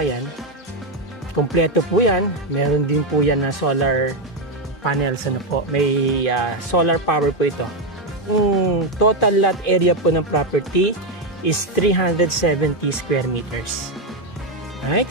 kababayan. Kompleto po yan. Meron din po yan na solar panels. Ano po. May solar power po ito. Yung total lot area po ng property is 370 square meters. Alright?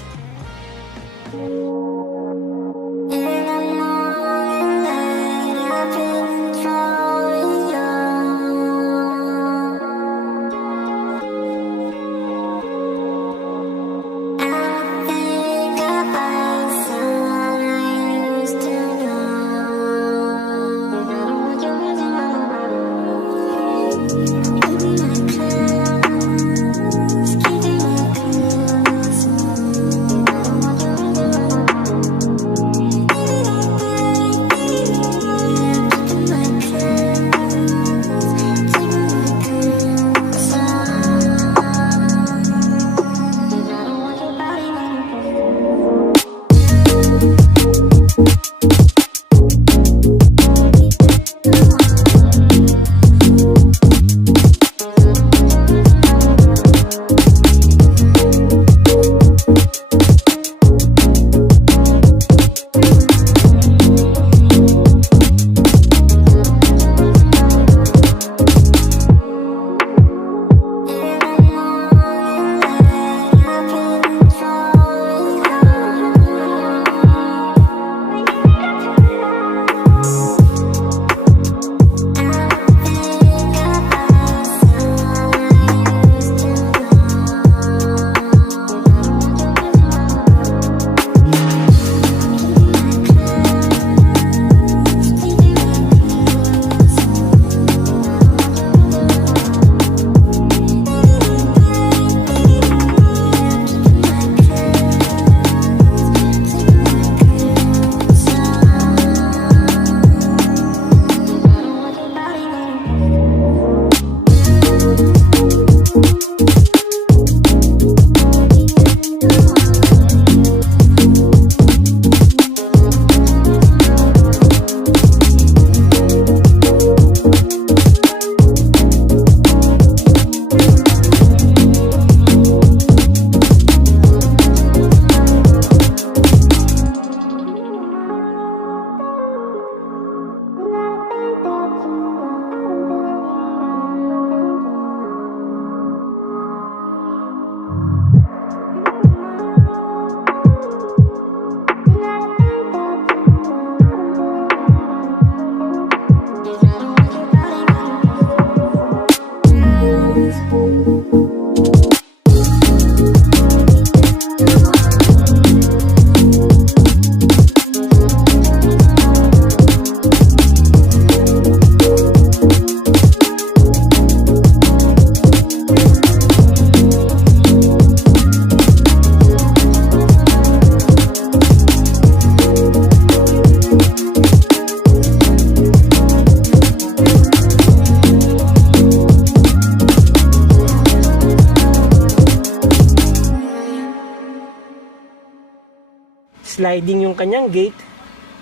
Sliding yung kanyang gate,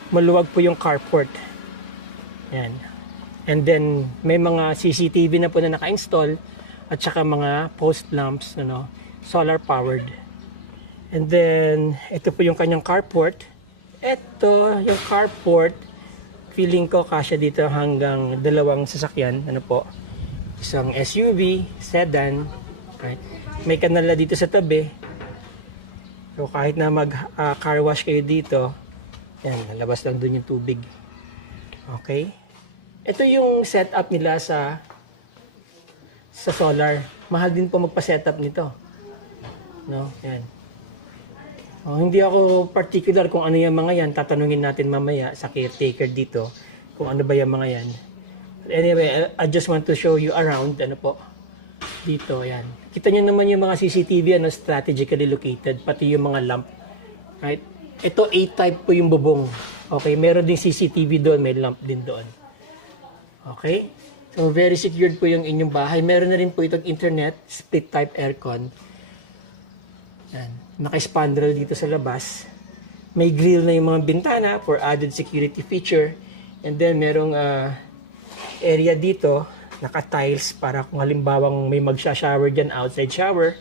maluwag po yung carport. Yan. And then may mga CCTV na po na naka-install at saka mga post lamps, ano, solar powered. And then ito po yung kanyang carport. Ito yung carport, feeling ko kasya dito hanggang dalawang sasakyan, ano po. Isang SUV, sedan, right? May kanala dito sa tabi. So kahit na mag car wash kayo dito, yan, lalabas lang dun yung tubig. Okay? Ito yung setup nila sa solar. Mahal din po magpa-setup nito. No? Yan. Hindi ako particular kung ano yung mga yan. Tatanungin natin mamaya sa caretaker dito kung ano ba yung mga yan. But anyway, I just want to show you around. Ano po? Dito, yan. Kita nyo naman yung mga CCTV, ano, strategically located, pati yung mga lamp. Right? Ito, A-type po yung bubong. Okay? Meron din CCTV doon, may lamp din doon. Okay? So, very secured po yung inyong bahay. Meron na rin po itong internet, split type aircon. Yan. Naka-spandrel dito sa labas. May grill na yung mga bintana for added security feature. And then, merong area dito, naka-tiles para kung halimbawang may magsha-shower dyan, outside shower.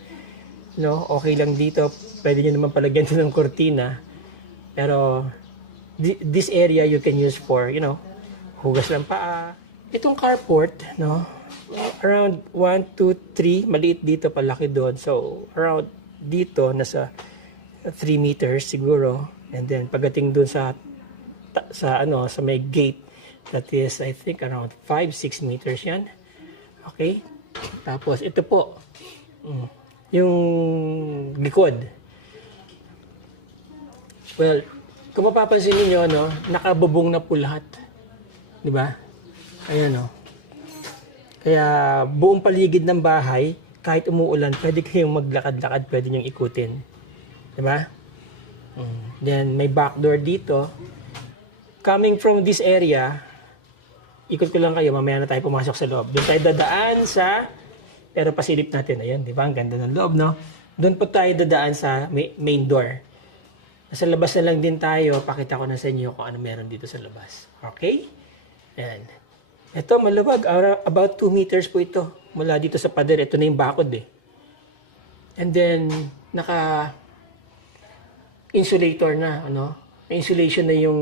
no? Okay lang dito. Pwede nyo naman palagyan ito ng kortina. Pero, this area you can use for, hugas ng paa. Itong carport, no? Around 1, 2, 3, maliit dito, palaki doon. So, around dito, nasa 3 meters siguro. And then, pagdating doon sa may gate, that is, I think, around 5, 6 meters yan. Okay? Tapos, ito po, yung likod. Well, kung mapapansin niyo, no, nakabubong na po lahat. Di ba? Ayan, no. Kaya, buong paligid ng bahay, kahit umuulan, pwede kayong maglakad-lakad, pwede niyong ikutin. Di ba? Then, may back door dito. Coming from this area, ikot ko lang kayo, mamaya na tayo pumasok sa loob. Doon tayo dadaan sa, pero pasilip natin, ayan, di ba? Ang ganda ng loob, no? Doon po tayo dadaan sa main door. Nasa labas na lang din tayo, pakita ko na sa inyo kung ano meron dito sa labas. Okay? Ayan. Ito, maluwag, about 2 meters po ito. Mula dito sa pader, ito na yung bakod eh. And then, insulator na, may insulation na yung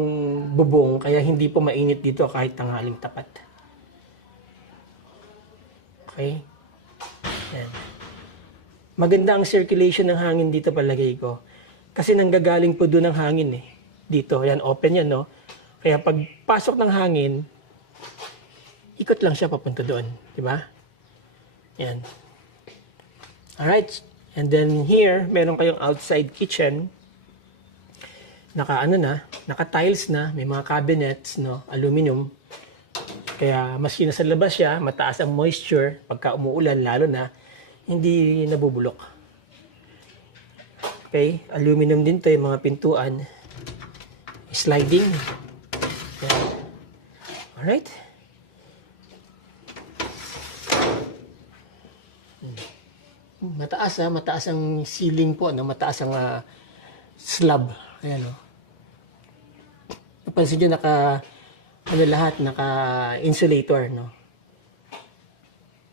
bubong, kaya hindi po mainit dito kahit tanghaling tapat. Okay? Yan. Maganda ang circulation ng hangin dito palagay ko. Kasi nanggagaling po doon ang hangin eh. Dito, yan, open yan, no? Kaya pag pasok ng hangin, ikot lang siya papunta doon. Di ba? Yan. Alright. And then here, meron kayong outside kitchen. Naka-tiles na, may mga cabinets, no, aluminum. Kaya maski na sa labas siya, mataas ang moisture, pagka umuulan lalo na, hindi nabubulok. Okay, aluminum din to, yung mga pintuan. Sliding. Okay. Alright. Mataas ang ceiling po, mataas ang slab. Ayan, napansin nyo, naka-insulator, no?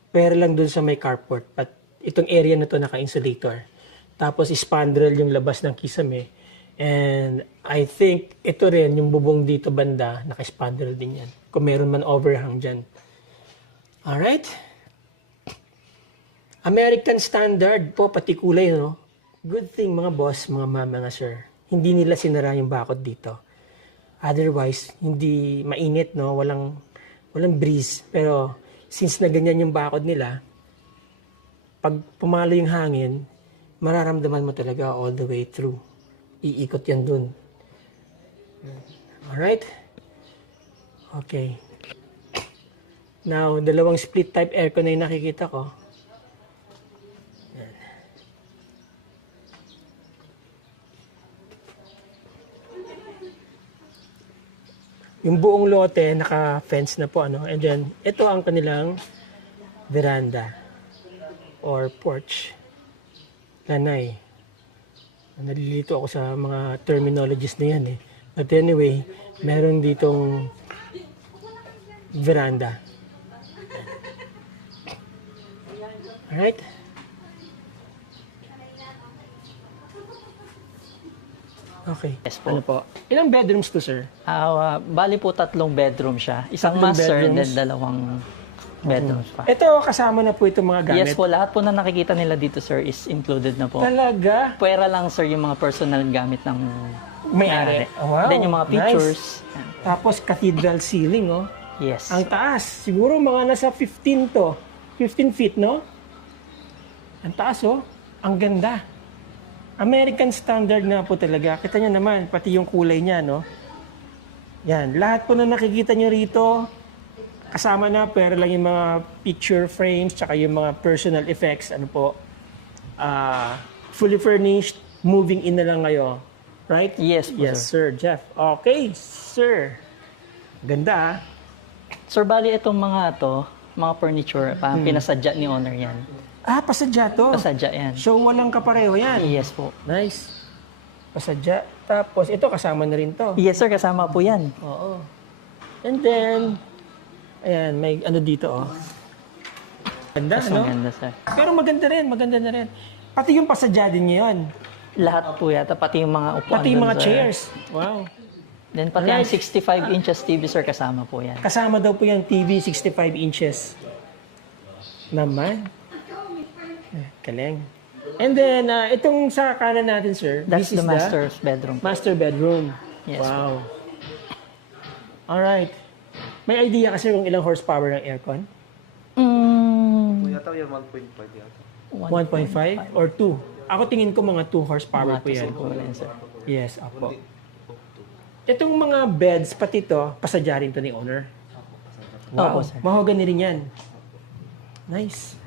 Pero lang dun sa may carport. But itong area na to naka-insulator. Tapos, spandrel yung labas ng kisame. And I think, ito rin, yung bubong dito banda, naka-spandrel din yan. Kung meron man overhang dyan. Alright? American standard po, pati kulay, no? Good thing, mga boss, mga mama, mga sir. Hindi nila sinara yung bakod dito. Otherwise, hindi mainit, no? Walang breeze. Pero, since na ganyan yung bakod nila, pag pumalo yung hangin, mararamdaman mo talaga all the way through. Iikot yan dun. Alright? Okay. Now, dalawang split type aircon na yung nakikita ko. Yung buong lote, naka-fence na po, And then, ito ang kanilang veranda or porch. Lanay. Nalilito ako sa mga terminologies na yan, eh. But anyway, meron ditong veranda. Alright? Okay. Yes po. Ano po? Ilang bedrooms to, sir? Bali po 3 bedroom siya. Isang Tatlong master and bedrooms? then 2 bedrooms pa. Ito, kasama na po itong mga gamit. Yes po, lahat po na nakikita nila dito sir is included na po. Talaga? Pwera lang sir yung mga personal gamit ng May-ari. Oh, wow. Then yung mga Nice. pictures. Tapos cathedral ceiling, oh. Yes. Ang taas. Siguro mga nasa 15 to. 15 feet, no? Ang taas, oh. Ang ganda. American standard nga po talaga. Kita nyo naman, pati yung kulay niya, no? Yan. Lahat po na nakikita nyo rito, kasama na, pero lang yung mga picture frames, tsaka yung mga personal effects, ano po, fully furnished, moving in na lang kayo. Right? Yes po, Yes, sir. Jeff. Okay, sir. Ganda, ah. Sir, bali itong mga mga furniture, parang pinasadya ni owner yan. Ah, pasadya to. Pasadya yan. So, walang kapareho yan. Yes po. Nice. Pasadya. Tapos, ito kasama na rin to. Yes sir, kasama po yan. Oo. And then, ayan, may ano dito, oh. Ganda, Mas no? maganda sir. Pero maganda rin, maganda na rin. Pati yung pasadya din ngayon. Lahat po yata, pati yung mga upuan. Pati yung dun, mga sir. chairs. Wow. Then pati ang Alright. 65 inches TV, sir, kasama po yan. Kasama daw po yung TV 65 inches. Naman. Galing. And then, itong sa kanan natin, sir. That's this the is master's bedroom. master bedroom. Yes, Wow. Alright. May idea kasi kung ilang horsepower ng aircon? Mm, Yata yan 1.5 yata. 1.5 or 2? Ako tingin ko mga 2 horsepower po yan. po yan, sir. Yes, apo. Itong mga beds, pati to, pasadya rin to ni owner. Wow, Opo, sir. mahogany rin yan. Nice.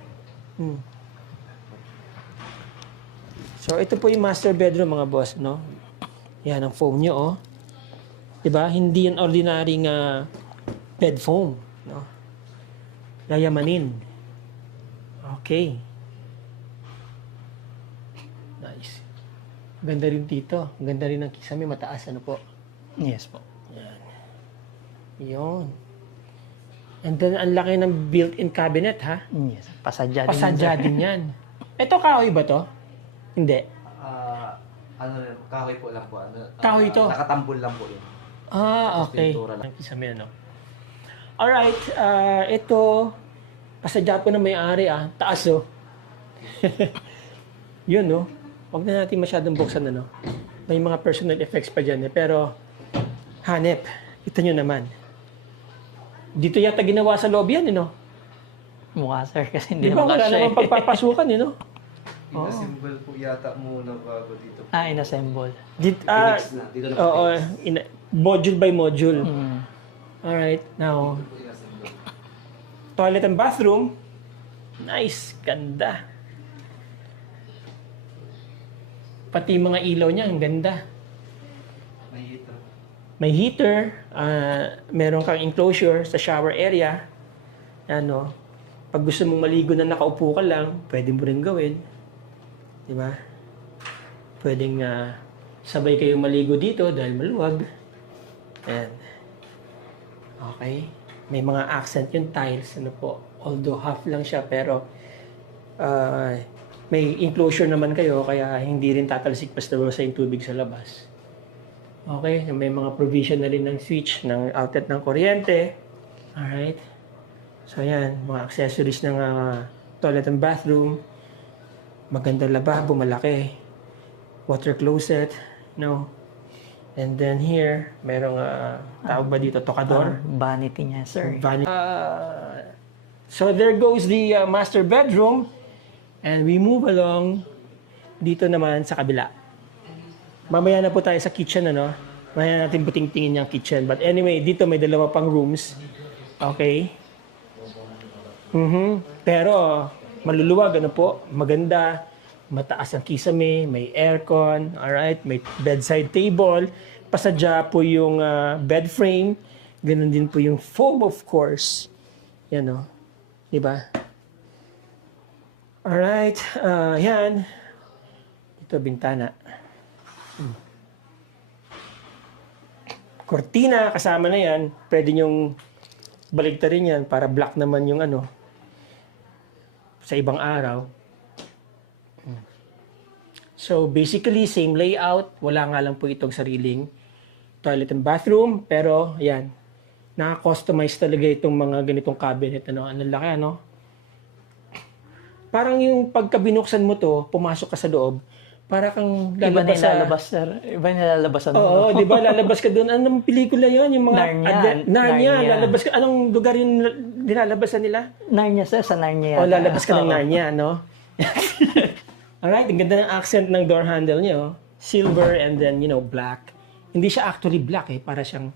So, ito po yung master bedroom, mga boss, no? Yan, ang foam nyo, oh. Diba? Hindi yan ordinary bed foam, no? Yayamanin. Okay. Nice. Ganda rin dito. Ganda rin ng kisame, mataas, ano po? Yes po. Yun. And then, ang laki ng built-in cabinet, ha? Yes. Pasadya din. Pasadya sir. din yan. Ito, kahoy ba to? Hindi. Kahoy po lang po. Kahoy ito? Nakatambol lang po yun. Okay. Pintura lang. Kisame, ano? Alright, ito, pasadya po na may-ari, taas, oh. Yun, no? Huwag na natin masyadong buksan, ano? May mga personal effects pa dyan, eh. Pero, hanep, ito nyo naman. Dito yata ginawa sa loob yan, no? Mukha, sir, kasi hindi Di ba naman wala kasya namang eh. pagpapasukan, no? Inassemble po yata muna bago dito. Inassemble. Mix na. Dito na po. Oo, module by module. Mm. Alright, now, Po inassemble. toilet and bathroom. Nice, ganda. Pati mga ilaw niya, ang ganda. May heater. May heater, meron kang enclosure sa shower area. Ano, pag gusto mong maligo na nakaupo ka lang, pwede mo rin gawin. Di ba? Pwedeng sabay kayong maligo dito dahil maluwag. Ayan. Okay. May mga accent yung tiles. Ano po? Although half lang siya, pero may enclosure naman kayo, kaya hindi rin tatalsik basta basta yung tubig sa labas. Okay. May mga provision na rin ng switch, ng outlet ng kuryente. Alright. So, ayan. Mga accessories ng toilet and bathroom. Magandang lababo, malaki. Water closet. No. And then here, merong tawag ba dito? Tokador. Vanity niya, sir. So there goes the master bedroom. And we move along dito naman sa kabila. Mamaya na po tayo sa kitchen, ano? Mamaya natin buting-tingin yung kitchen. But anyway, dito may dalawa pang rooms. Okay? Pero maluluwag, ano po? Maganda. Mataas ang kisame, may aircon, alright, may bedside table, pasadya po yung bed frame, ganun din po yung foam, of course. Yan, no? Diba? Alright, yan. Ito, bintana. Cortina, kasama na yan. Pwede nyong baligtarin yan para black naman yung ano, sa ibang araw. So, basically, same layout. Wala nga lang po itong sariling toilet and bathroom. Pero, ayan, naka-customize talaga itong mga ganitong cabinet. Ano, ang laki, ano? Parang yung pagka binuksan mo to, pumasok ka sa loob, para kang Iba na lalabas sa... ilalabas, sir. Iba na ilalabas. Oo, di ba? Lalabas ka doon. Anong pelikula yon? Yung mga... Narnia. Narnia. Narnia. Lalabas ka. Anong lugar yung nilalabasan nila? Narnia, sir. Sa Narnia. O, lalabas ka ng Oo. Narnia, no? Alright, ang ganda ng accent ng door handle niyo. Silver and then, black. Hindi siya actually black, eh. Para siyang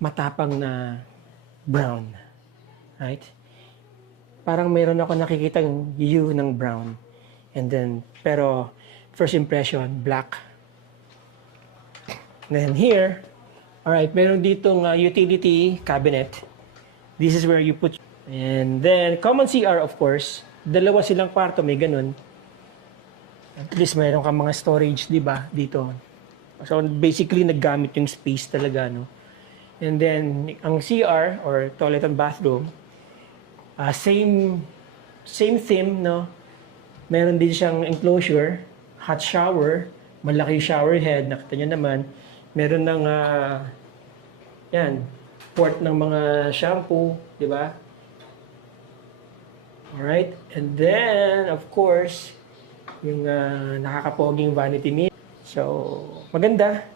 matapang na brown. Right? Parang meron ako nakikitang hue ng brown. And then, pero, first impression, black. And then here, alright, meron ditong utility cabinet. This is where you put... And then, common CR, of course. Dalawa silang kwarto, may ganun. At least mayroon kang mga storage, di ba, dito. So, basically, naggamit yung space talaga, no? And then, ang CR, or toilet and bathroom, same same theme, no? Meron din siyang enclosure, hot shower, malaki yung shower head, nakita nyo naman. Meron ng, yan, port ng mga shampoo, di ba? Alright, and then, of course, yung nakakapoging vanity mirror. So, maganda.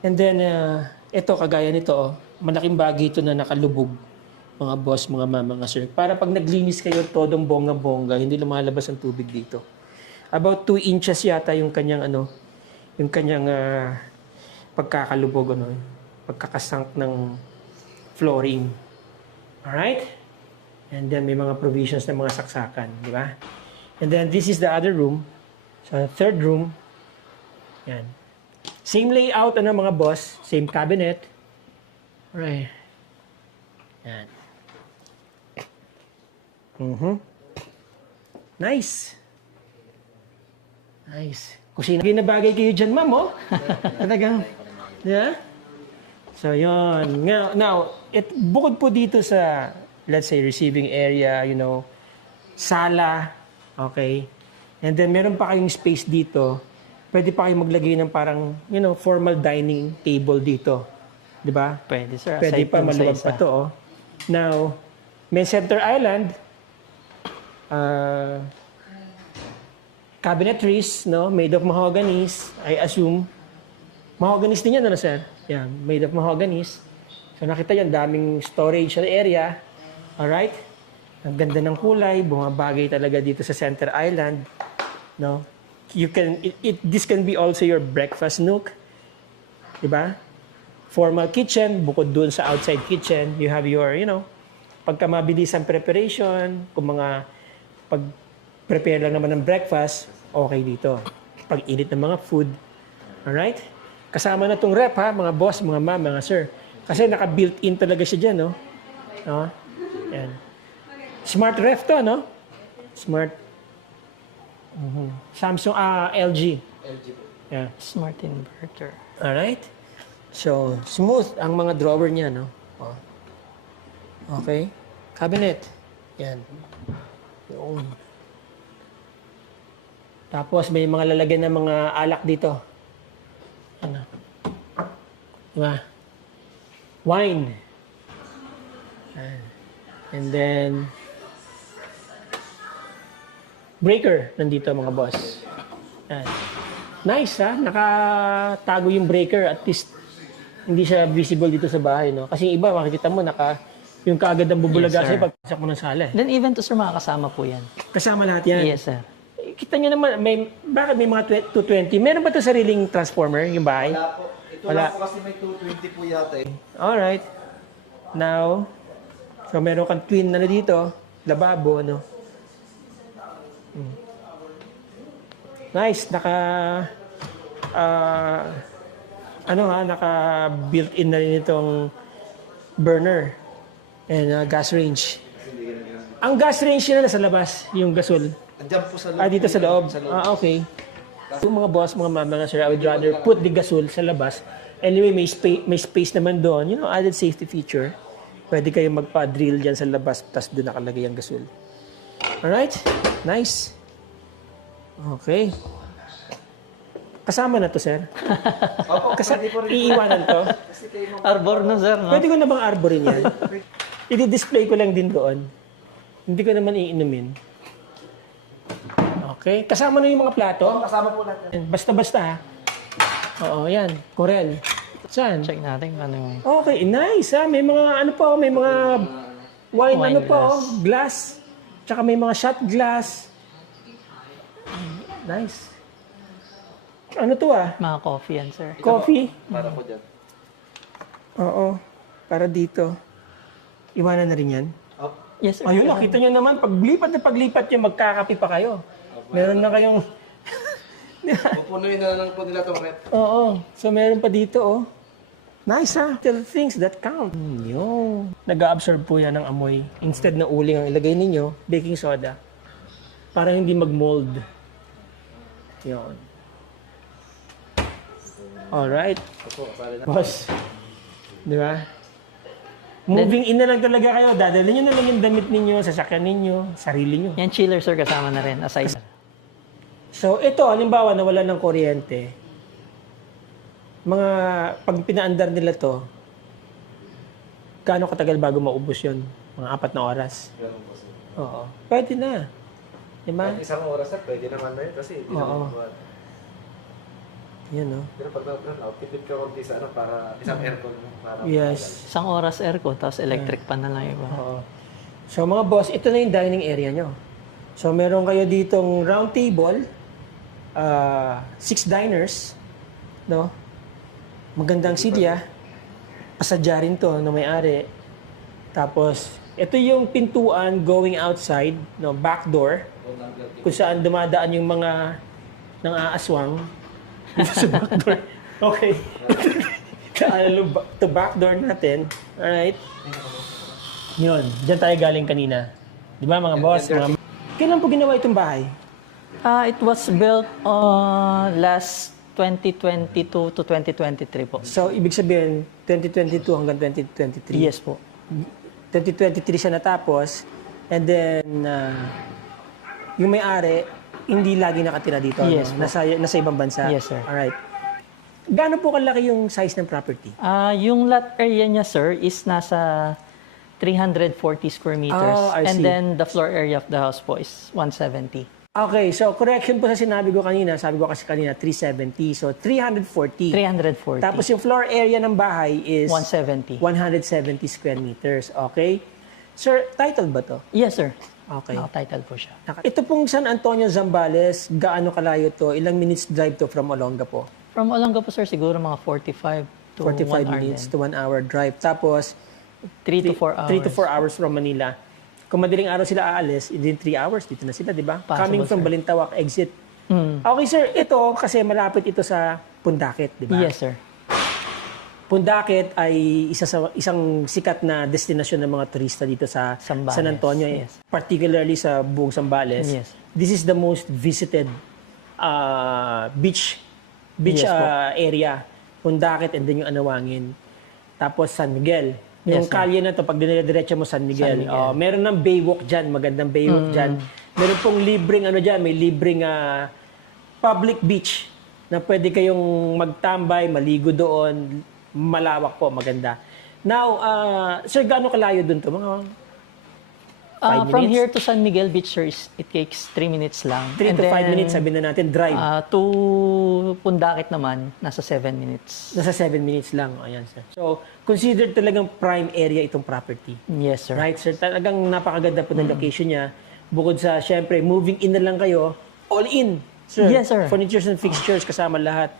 And then, ito, kagaya nito, oh, malaking bagay ito na nakalubog, mga boss, mga mama, mga sir. Para pag naglinis kayo, todong bongga-bongga, hindi lumalabas ang tubig dito. About 2 inches yata yung kanyang, yung kanyang pagkakalubog, pagkakasank ng flooring. Alright? And then, may mga provisions ng mga saksakan, di ba? And then, this is the other room. So, third room. Yan. Same layout, mga boss. Same cabinet. Alright. Yan. Nice. Nice. Kusina. Ginabagay kayo dyan, ma'am, oh. Talagang. Yeah? So, yun. Now, bukod po dito sa, let's say, receiving area, sala, okay? And then, meron pa kayong space dito. Pwede pa kayong maglagay ng parang, formal dining table dito. Di ba? Pwede, sir. Pwede Aside pa, dun sa maluwag isa. pa to, oh. Now, may center island, cabinetries, made of mahoganies, I assume. Mahoganies din yan, sir? Yan, made of mahoganies. So, nakita yan, daming storage area. Alright? Ang ganda ng kulay, bumabagay talaga dito sa center island. You can, this can be also your breakfast nook. Diba? Formal kitchen, bukod doon sa outside kitchen, you have your, pagka mabilis ang preparation, kung mga pag-prepare lang naman ng breakfast, okay dito. Pag-init ng mga food. Alright? Kasama na tong rep, ha, mga boss, mga ma'am, mga sir. Kasi naka-built-in talaga siya dyan, Yan. Smart ref to, Smart. Samsung, LG. LG po. Yeah. Smart inverter. Alright? So, smooth ang mga drawer niya, Oh. Okay? Cabinet. Yan. Yun. Tapos, may mga lalagyan ng mga alak dito. Ano? Diba? Wine. Yan. And then, breaker nandito, mga boss. Yan. Nice, ha? Nakatago yung breaker. At least, hindi siya visible dito sa bahay, Kasi yung iba, makikita mo, yung kaagad ang bubulaga Yes, sir. sa'yo pagpasak mo ng sala. Then even to, sir, makakasama po yan. Kasama lahat yan. Yes, sir. Kita nyo naman, bakit may mga 220? Meron ba ito sariling transformer, yung bahay? Wala po. Ito Wala. lang po kasi may 220 po yata eh. Alright. Now, so meron kang twin na dito, lababo, Nice, naka-built-in na rin itong burner and gas range. Ang gas range nila nasa labas, yung gasol. Andiyan po sa loob. Dito sa loob. Okay. Yung mga boss, mga mama, mga sir, I would rather put the gasol sa labas. Anyway, may space naman doon. Added safety feature. Pwede kayo magpa-drill dyan sa labas, tapos doon nakalagay ang gasol. Alright? Nice. Okay. Kasama na to, sir. Opo, pwede po rin. Iiwanan to. Kasi kayo mga Arbor na, sir, no? Pwede ko na bang arborin yan? I-display ko lang din doon. Hindi ko naman iinumin. Okay. Kasama na yung mga plato. kasama po natin. Basta-basta, ha? Oo, yan. Corel. Saan? Check natin kung ano yung... Okay, nice, ha? May mga, may mga wine, Wine glass. Tsaka may mga shot glass. Nice. Ano to, Mga coffee yan, sir. Coffee? Para po dyan. Oo. Para dito. Iwanan na rin yan. Oh, Yes, sir. Ayun, nakita nyo naman, paglipat nyo, magkakapi pa kayo. Meron na kayong... pupunuin na lang po nila itong rep. Oo. So, meron pa dito, Nice, ha? The things that count. Yun. Nag-absorb po yan ng amoy. Instead na uling ang ilagay ninyo, baking soda. Para hindi mag-mold. Yun. Alright. Opo, para na. Boss. Di ba? Moving in na lang talaga kayo. Dadalhin nyo na lang yung damit ninyo, sasakyan ninyo, sarili nyo. Yan chiller, sir, kasama na rin. Aside. So, ito, halimbawa, nawala ng kuryente. Pag pinaandar nila to, gaano katagal bago maubos yun? Mga 4 na oras. Ganun po sir. Oo. Pwede na. Diba? Kahit isang oras na, pwede naman na yun kasi hindi Oo. naman buwan. Yan, no? Pero pag na-brown out, tipid ka konti sa ano para isang aircon mo. Para Yes. Isang oras aircon, tapos electric pa na lang iba. Oo. So, mga boss, ito na yung dining area nyo. So, meron kayo ditong round table, 6 diners, no? Magandang silya. Pasadya rin to, no, may-ari. Tapos, ito yung pintuan going outside, no, back door, kung saan dumadaan yung mga nang aaswang dito sa back door. Okay. To back door natin. Alright. Yun. Diyan tayo galing kanina. Di ba mga boss? Kailan po ginawa itong bahay? It was built last 2022 to 2023 po. So, ibig sabihin, 2022 hanggang 2023. Yes po. 2023 siya natapos. And then, yung may-ari, hindi lagi nakatira dito. Yes no? po. Nasa ibang bansa. Yes, sir. Alright. Gaano po kalaki yung size ng property? Yung lot area niya, sir, is nasa 340 square meters. Oh, I And see. then the floor area of the house po is 170. Okay, so correction po sa sinabi ko kanina. Sabi ko kasi kanina 370. So, 340. 340. Tapos yung floor area ng bahay is 170. 170 square meters. Okay? Sir, title ba to? Yes, sir. Okay. Title po siya. Ito pong San Antonio, Zambales, gaano kalayo to? Ilang minutes drive to from Olongapo? From Olongapo, sir, siguro mga 45 to 45 1 hour minutes din. to 1 hour drive. Tapos, 3 to 4 hours. 3 to 4 hours from Manila. Kung madaling araw sila aalis, within 3 hours, dito na sila, di ba? Possible, Coming from sir. Balintawak, exit. Mm. Okay, sir. Ito, kasi malapit ito sa Pundakit, di ba? Yes, sir. Pundakit ay isang sikat na destinasyon ng mga turista dito sa Zambales, San Antonio, yes. particularly sa buong Zambales. Yes. This is the most visited beach Yes, po. area. Pundakit and then yung Anawangin. Tapos San Miguel. Yung Yes, sir. kalye na to, pag dinediretso mo San Miguel, San Miguel. meron ng baywalk dyan, magandang baywalk dyan. Meron pong libreng dyan, may libreng public beach na pwede kayong magtambay, maligo doon, malawak po, maganda. Now, sir, gaano kalayo doon to? Mga 5 From minutes? here to San Miguel Beach, sir, it takes 3 minutes lang. 3 And to 5 then, minutes, sabi na natin, drive. To Pundakit naman, nasa 7 minutes. Nasa 7 minutes lang. Ayan, sir. So, considered talagang prime area itong property. Yes, sir. Right, sir? Talagang napakaganda po ng location niya. Bukod sa, syempre, moving in na lang kayo, all in, sir. Yes, sir. Furnitures and fixtures, kasama lahat.